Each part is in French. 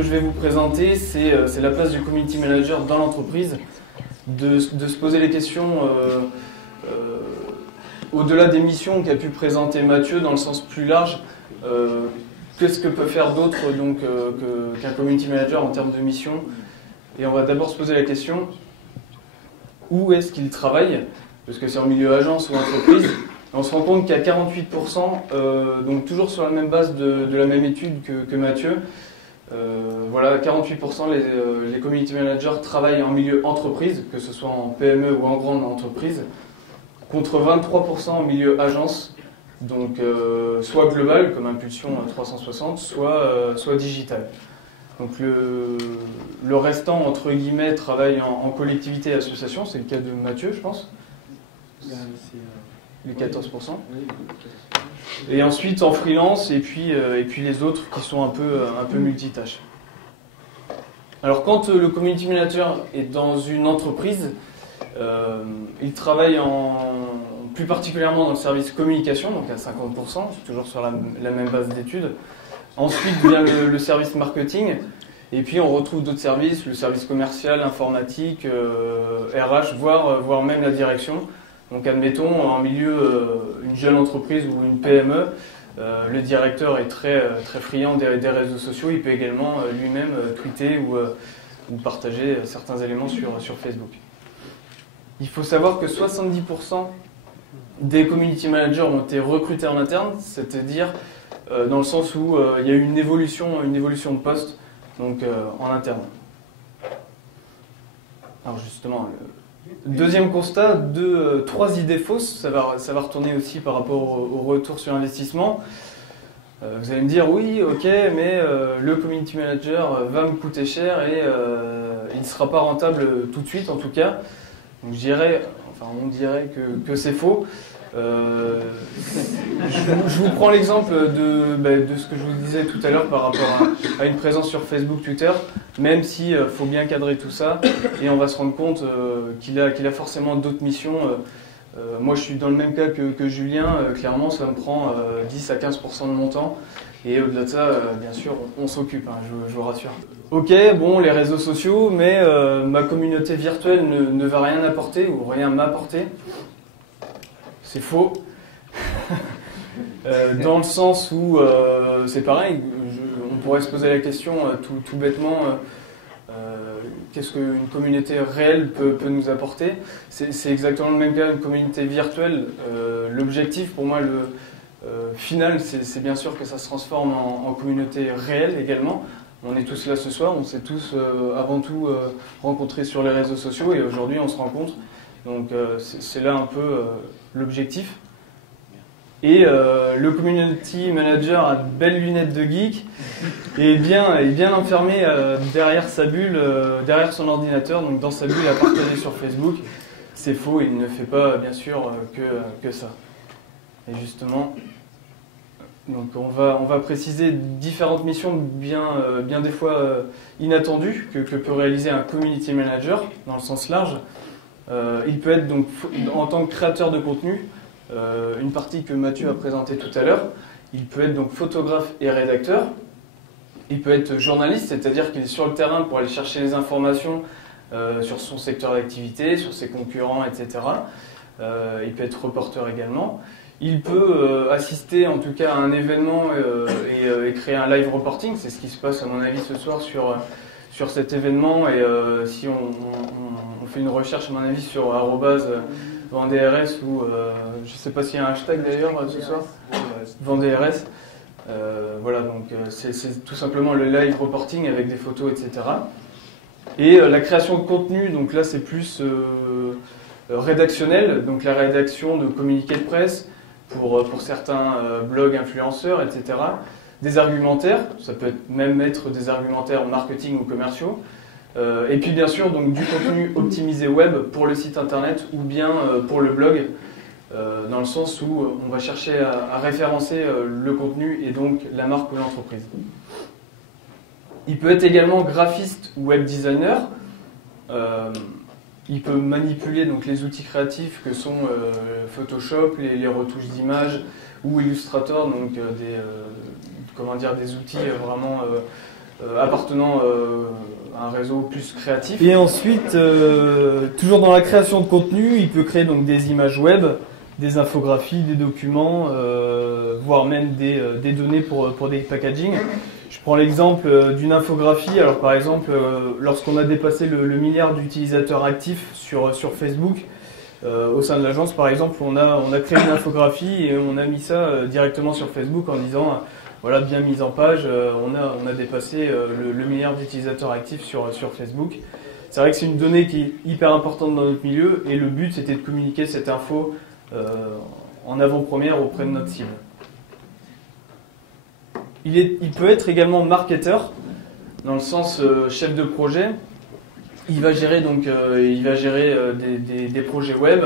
que je vais vous présenter, c'est la place du community manager dans l'entreprise, de se poser les questions au-delà des missions qu'a pu présenter Mathieu, dans le sens plus large. Qu'est-ce que peut faire d'autre qu'un community manager en termes de mission? Et on va d'abord se poser la question, où est-ce qu'il travaille? Parce que c'est en milieu agence ou entreprise. On se rend compte qu'il y a 48%, donc toujours sur la même base de la même étude que Mathieu, voilà, 48% les community managers travaillent en milieu entreprise, que ce soit en PME ou en grande entreprise, contre 23% en milieu agence, donc soit global, comme Impulsion 360, soit digital. Donc le restant, entre guillemets, travaille en collectivité et association, c'est le cas de Mathieu, je pense. Les 14%. Et ensuite en freelance, et puis les autres qui sont un peu multitâches. Alors quand le community manager est dans une entreprise, il travaille plus particulièrement dans le service communication, donc à 50%, toujours sur la même base d'études. Ensuite vient le service marketing, et puis on retrouve d'autres services, le service commercial, informatique, RH, voire même la direction. Donc admettons, en milieu, une jeune entreprise ou une PME, le directeur est très friand des réseaux sociaux, il peut également lui-même tweeter ou partager certains éléments sur Facebook. Il faut savoir que 70% des community managers ont été recrutés en interne, c'est-à-dire dans le sens où il y a eu une évolution de poste, donc en interne. Alors justement, deuxième constat, trois idées fausses, ça va retourner aussi par rapport au retour sur investissement. Vous allez me dire, oui, ok, mais le community manager va me coûter cher et il ne sera pas rentable tout de suite, en tout cas. Donc on dirait que c'est faux. Je vous prends l'exemple de ce que je vous disais tout à l'heure par rapport à une présence sur Facebook, Twitter, même si faut bien cadrer tout ça, et on va se rendre compte qu'il a forcément d'autres missions. Moi je suis dans le même cas que Julien, clairement ça me prend 10 à 15% de mon temps, et au-delà de ça, bien sûr, on s'occupe, hein, je vous rassure. Ok, bon, les réseaux sociaux, mais ma communauté virtuelle ne va rien apporter ou rien m'apporter. C'est faux, dans le sens où c'est pareil, on pourrait se poser la question tout bêtement, qu'est-ce qu'une communauté réelle peut nous apporter? C'est exactement le même cas, une communauté virtuelle. L'objectif pour moi, final, c'est bien sûr que ça se transforme en communauté réelle également. On est tous là ce soir, on s'est tous avant tout rencontrés sur les réseaux sociaux et aujourd'hui on se rencontre. Donc c'est là un peu l'objectif. Et le community manager a de belles lunettes de geek et est bien enfermé derrière sa bulle, derrière son ordinateur, donc dans sa bulle à partager sur Facebook. C'est faux, il ne fait pas bien sûr que ça. Et justement, donc on va préciser différentes missions bien des fois inattendues que peut réaliser un community manager dans le sens large. Il peut être donc en tant que créateur de contenu, une partie que Mathieu a présentée tout à l'heure. Il peut être donc photographe et rédacteur. Il peut être journaliste, c'est-à-dire qu'il est sur le terrain pour aller chercher les informations sur son secteur d'activité, sur ses concurrents, etc. Il peut être reporter également. Il peut assister en tout cas à un événement et créer un live reporting. C'est ce qui se passe à mon avis ce soir sur cet événement, et si on fait une recherche à mon avis sur @VendéeRS ou je ne sais pas s'il y a un hashtag d'ailleurs ce soir, VendéeRS, voilà, donc c'est tout simplement le live reporting avec des photos, etc. Et la création de contenu, donc là c'est plus rédactionnel, donc la rédaction de communiqués de presse pour certains blogs influenceurs, etc. Des argumentaires, ça peut même être des argumentaires marketing ou commerciaux, et puis bien sûr donc du contenu optimisé web pour le site internet ou bien pour le blog, dans le sens où on va chercher à référencer le contenu et donc la marque ou l'entreprise. Il peut être également graphiste ou web designer. Il peut manipuler donc les outils créatifs que sont Photoshop, les retouches d'images, ou Illustrator, donc des outils vraiment appartenant à un réseau plus créatif. Et ensuite, toujours dans la création de contenu, il peut créer donc des images web, des infographies, des documents, voire même des données pour des packaging. Je prends l'exemple d'une infographie. Alors par exemple, lorsqu'on a dépassé le milliard d'utilisateurs actifs sur Facebook, au sein de l'agence par exemple, on a créé une infographie et on a mis ça directement sur Facebook en disant voilà, bien mise en page, on a dépassé le milliard d'utilisateurs actifs sur Facebook. C'est vrai que c'est une donnée qui est hyper importante dans notre milieu et le but c'était de communiquer cette info en avant-première auprès de notre cible. Il peut être également marketeur, dans le sens chef de projet. Il va gérer des projets web,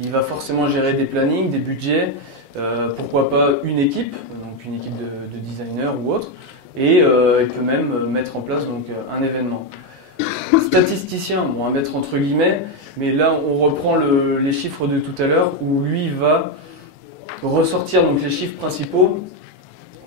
il va forcément gérer des plannings, des budgets, pourquoi pas une équipe, donc une équipe de designers ou autre, et il peut même mettre en place donc, un événement. Statisticien, bon, à mettre entre guillemets, mais là on reprend les chiffres de tout à l'heure, où lui va ressortir donc, les chiffres principaux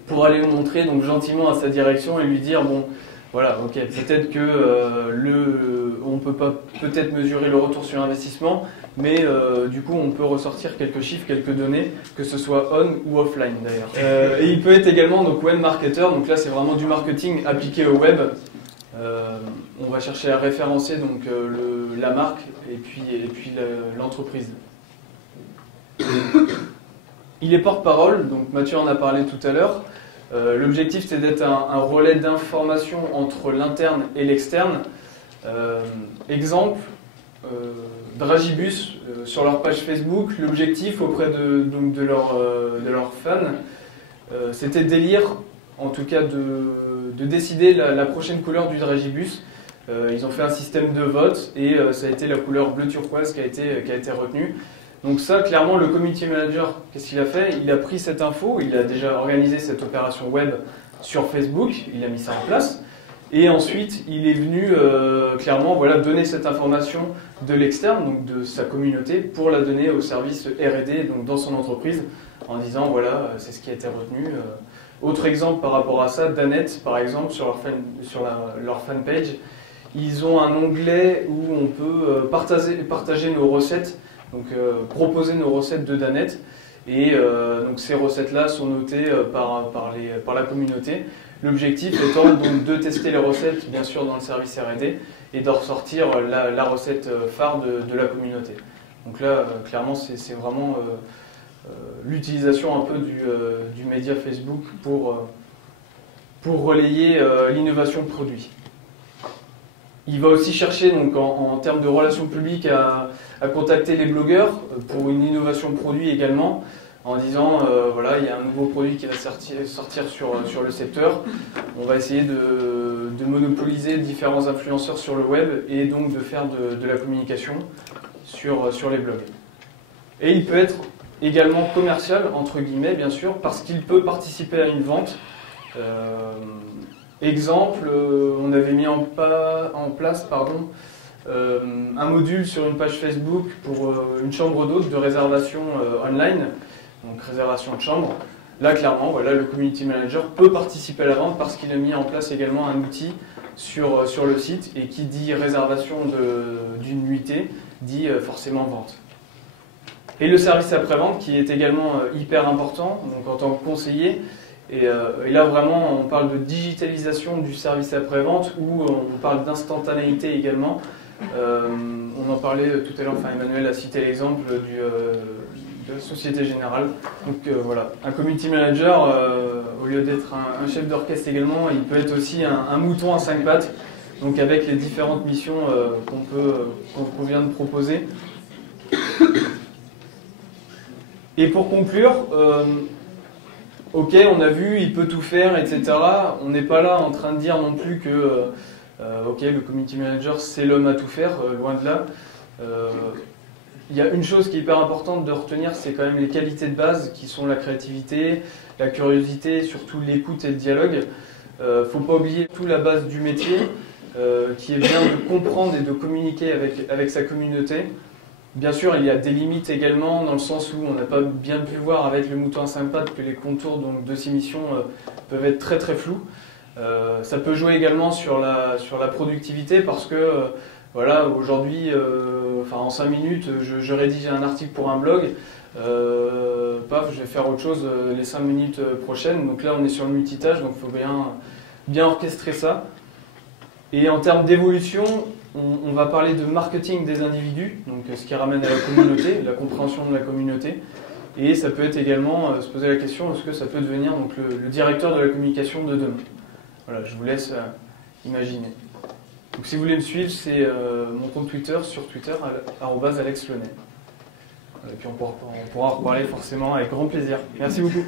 pour aller le montrer donc, gentiment à sa direction et lui dire bon, voilà, ok, peut-être que on peut pas peut-être mesurer le retour sur investissement, mais du coup on peut ressortir quelques chiffres, quelques données, que ce soit on ou offline d'ailleurs. Et il peut être également donc web marketeur, donc là c'est vraiment du marketing appliqué au web. On va chercher à référencer donc la marque et puis l'entreprise. Il est porte-parole, donc Mathieu en a parlé tout à l'heure. L'objectif c'est d'être un relais d'information entre l'interne et l'externe. Exemple, Dragibus sur leur page Facebook, l'objectif auprès de leurs fans, c'était d'élire, en tout cas de décider la prochaine couleur du Dragibus. Ils ont fait un système de vote et ça a été la couleur bleu turquoise qui a été retenue. Donc ça, clairement, le community manager, qu'est-ce qu'il a fait? Il a pris cette info, il a déjà organisé cette opération web sur Facebook, il a mis ça en place, et ensuite il est venu clairement voilà, donner cette information de l'externe, donc de sa communauté, pour la donner au service R&D, donc dans son entreprise, en disant voilà, c'est ce qui a été retenu. Autre exemple par rapport à ça, Danette, par exemple, sur leur fanpage, ils ont un onglet où on peut partager nos recettes. Donc proposer nos recettes de Danette et donc ces recettes-là sont notées par la communauté. L'objectif étant donc de tester les recettes bien sûr dans le service R&D et de ressortir la recette phare de la communauté. Donc là clairement c'est vraiment l'utilisation un peu du média Facebook pour relayer l'innovation produit. Il va aussi chercher donc en termes de relations publiques à contacter les blogueurs pour une innovation produit également, en disant voilà, il y a un nouveau produit qui va sortir sur le secteur. On va essayer de monopoliser différents influenceurs sur le web et donc de faire de la communication sur les blogs. Et il peut être également commercial, entre guillemets, bien sûr, parce qu'il peut participer à une vente. Exemple, on avait mis en place un module sur une page Facebook pour une chambre d'hôte de réservation online, donc réservation de chambre. Là, clairement, voilà, le community manager peut participer à la vente parce qu'il a mis en place également un outil sur le site et qui dit réservation d'une nuitée dit forcément vente. Et le service après-vente qui est également hyper important, donc en tant que conseiller. Et là vraiment on parle de digitalisation du service après-vente ou on parle d'instantanéité également. On en parlait tout à l'heure, enfin Emmanuel a cité l'exemple de la Société Générale. Donc voilà, un community manager, au lieu d'être un chef d'orchestre également, il peut être aussi un mouton à 5 pattes, donc avec les différentes missions qu'on vient de proposer. Et pour conclure, ok, on a vu, il peut tout faire, etc. On n'est pas là en train de dire non plus que ok, le community manager c'est l'homme à tout faire, loin de là. Il y a une chose qui est hyper importante de retenir, c'est quand même les qualités de base qui sont la créativité, la curiosité, surtout l'écoute et le dialogue. Faut pas oublier tout la base du métier, qui est bien de comprendre et de communiquer avec sa communauté. Bien sûr, il y a des limites également, dans le sens où on n'a pas bien pu voir avec le mouton à 5 pattes que les contours donc, de ces missions peuvent être très très flous. Ça peut jouer également sur la productivité parce que voilà, aujourd'hui, en 5 minutes, je rédige un article pour un blog. Paf, je vais faire autre chose les 5 minutes prochaines. Donc là, on est sur le multitâche, donc il faut bien orchestrer ça. Et en termes d'évolution, on va parler de marketing des individus, donc ce qui ramène à la communauté, la compréhension de la communauté. Et ça peut être également se poser la question, est-ce que ça peut devenir donc, le directeur de la communication de demain? Voilà, je vous laisse imaginer. Donc si vous voulez me suivre, c'est mon compte Twitter, sur Twitter, @AlexLenay. Et puis on pourra en reparler forcément avec grand plaisir. Merci beaucoup.